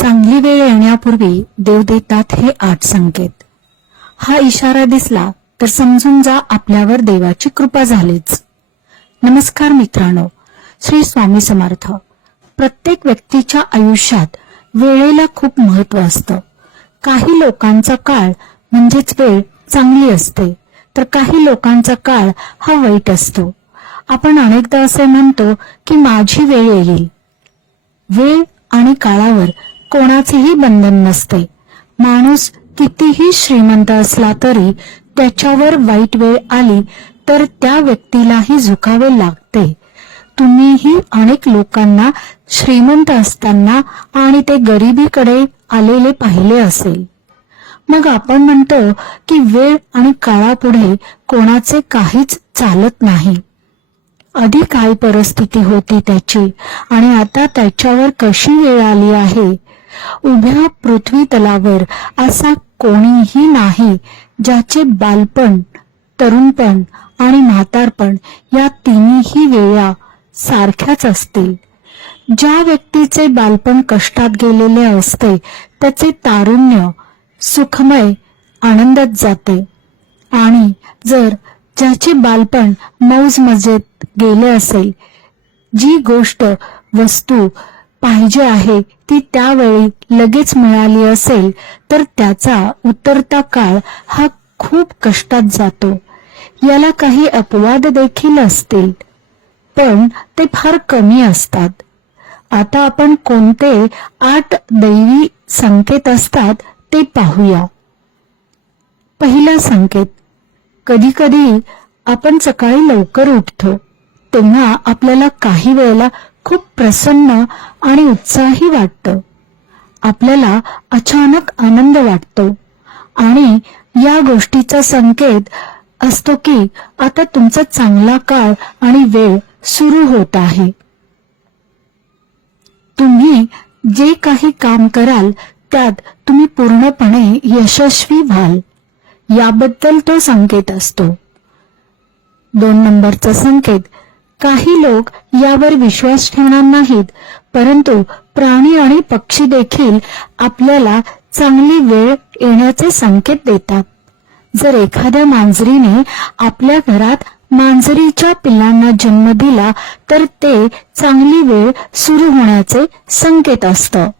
चांगली वेळ येण्यापूर्वी देव देतात हे 8 संकेत. हा इशारा दिसला तर समजून जा आपल्यावर देवाची कृपा झालीच. नमस्कार मित्रांनो, श्री स्वामी समर्थ. प्रत्येक व्यक्तीच्या आयुष्यात वेळेला खूप महत्व असतं. काही लोकांचा काळ म्हणजेच वेळ चांगली असते, तर काही लोकांचा काळ हा वाईट असतो. आपण अनेकदा असे म्हणतो की माझी वेळ येईल. वेळ आणि काळावर कोणाचेही बंधन नसते. माणूस कितीही श्रीमंत असला तरी त्याच्यावर वाईट वेळ आली तर त्या व्यक्तीलाही झुकावे लागते. तुम्हीही अनेक लोकांना श्रीमंत असताना आणि ते गरिबीकडे आलेले पाहिले असेल. मग आपण म्हणतो की वेळ आणि काळापुढे कोणाचे काहीच चालत नाही. आधी काय परिस्थिती होती त्याची आणि आता त्याच्यावर कशी वेळ आली आहे. उभ्या पृथ्वी तलावर असा कोणीही नाही ज्याचे बालपण, तरुणपण आणि म्हातारपण या तिन्ही वेळा सारख्याच असतील. ज्या व्यक्तीचे बालपण कष्टात गेलेले असते त्याचे तारुण्य सुखमय आनंदात जाते, आणि जर ज्याचे बालपण मौज मजेत गेले असेल, जी गोष्ट वस्तू पाहिजे आहे ती त्यावेळी लगेच मिळाली असेल, तर त्याचा उतरता काळ हा खूप कष्टात जातो. याला काही अपवाद देखील असतील, पण ते फार कमी असतात. आता आपण कोणते 8 दैवी संकेत असतात ते पाहूया. पहिला संकेत. कधी कधी आपण सकाळी लवकर उठतो तेव्हा आपल्याला काही वेळेला खूप प्रसन्न आणि उत्साही वाटतं. आपल्याला अचानक आनंद वाटतो आणि या गोष्टीचा संकेत असतो की आता तुमचा चांगला काळ आणि वेळ सुरू होत आहे. तुम्ही जे काही काम कराल त्यात तुम्ही पूर्णपणे यशस्वी व्हाल, याबद्दल तो संकेत असतो. 2 नंबरचा संकेत. काही लोक यावर विश्वास ठेवणार नाहीत, परंतु प्राणी आणि पक्षी देखील आपल्याला चांगली वेळ येण्याचे संकेत देतात. जर एखाद्या मांजरीने आपल्या घरात मांजरीच्या पिल्लांना जन्म दिला तर ते चांगली वेळ सुरू होण्याचे संकेत असतं.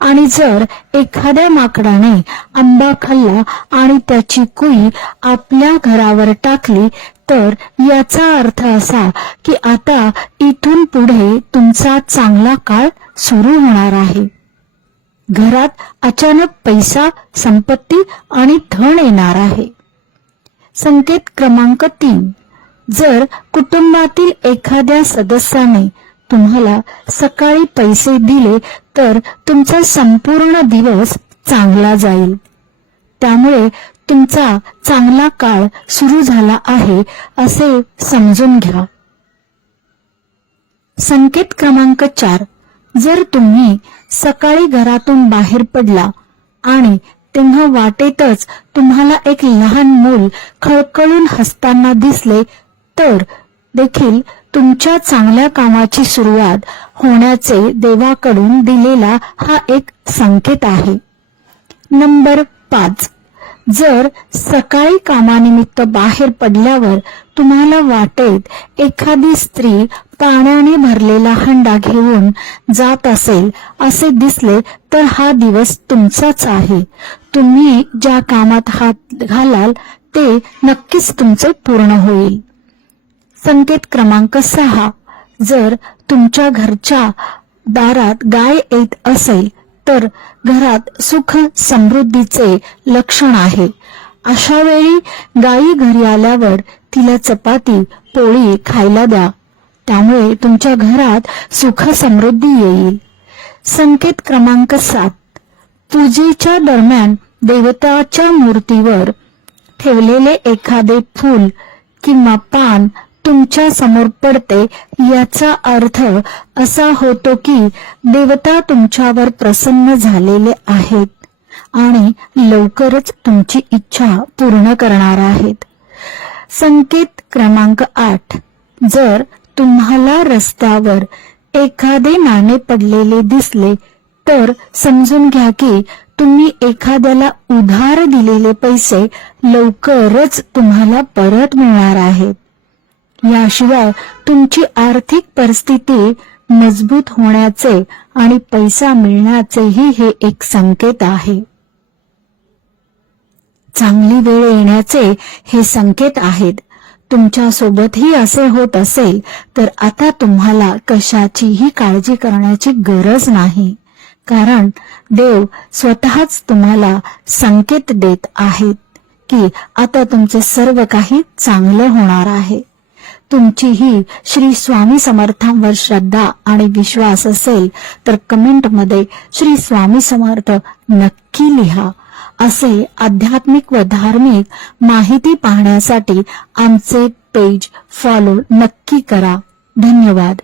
आणि जर एखाद्या माकडाने आंबा खाल्ला आणि त्याची कुई आपल्या घरावर टाकली तर याचा अर्थ असा की आता इथून पुढे तुमचा चांगला काळ सुरू होणार आहे. घरात अचानक पैसा, संपत्ती आणि धन येणार आहे. संकेत क्रमांक 3. जर कुटुंबातील एखाद्या सदस्याने तुम्हाला सकाळी पैसे दिले तर तुमचा संपूर्ण दिवस चांगला जाईल. त्यामुळे तुमचा चांगला काळ सुरू झाला आहे असे समजून घ्या. संकेत क्रमांक 4. जर तुम्ही सकाळी घरातून बाहेर पडला आणि तेव्हा वाटेतच तुम्हाला एक लहान मूल खळखळून हसताना दिसले तर देखील तुमच्या चांगल्या कामाची सुरुवात होण्याचे देवाकडून दिलेला हा एक संकेत आहे. नंबर 5. जर सकाळी कामानिमित्त बाहेर पडल्यावर तुम्हाला वाटेत एखादी स्त्री पाण्याने भरलेला हंडा घेऊन जात असेल असे दिसले तर हा दिवस तुमचाच आहे. तुम्ही ज्या कामात हात घालाल ते नक्कीच तुमचे पूर्ण होईल. संकेत क्रमांक 6. जर तुमच्या घरच्या दारात गाय येत असेल तर घरात सुख समृद्धीचे लक्षण आहे. अशा वेळी गायी घरी आल्यावर तिला चपाती, पोळी खायला द्या. त्यामुळे तुमच्या घरात सुख समृद्धी येईल. संकेत क्रमांक 7. पूजेच्या दरम्यान देवताच्या मूर्तीवर ठेवलेले एखादे फूल किंवा पान तुमच्या समोर पडते याचा अर्थ असा होतो की देवता तुमच्यावर प्रसन्न झालेले आहेत आणि लवकरच तुमची इच्छा पूर्ण करणार आहेत. संकेत क्रमांक 8. जर तुम्हाला रस्त्यावर एखादे नाणे पडलेले दिसले तर समजून घ्या की तुम्ही एखाद्याला उधार दिलेले पैसे लवकरच तुम्हाला परत मिळणार आहेत. याशिवाय तुमची आर्थिक परिस्थिती मजबूत होण्याचे आणि पैसा मिळण्याचेही हे एक संकेत आहे. चांगली वेळ येण्याचे हे संकेत आहेत. तुमच्या सोबतही असे होत असेल तर आता तुम्हाला कशाचीही काळजी करण्याची गरज नाही, कारण देव स्वतःच तुम्हाला संकेत देत आहेत की आता तुमचे सर्व काही चांगलं होणार आहे. तुमचीही श्री स्वामी समर्थांवर श्रद्धा आणि विश्वास असेल तर कमेंटमध्ये श्री स्वामी समर्थ नक्की लिहा. असे आध्यात्मिक व धार्मिक माहिती पाहण्यासाठी आमचे पेज फॉलो नक्की करा. धन्यवाद.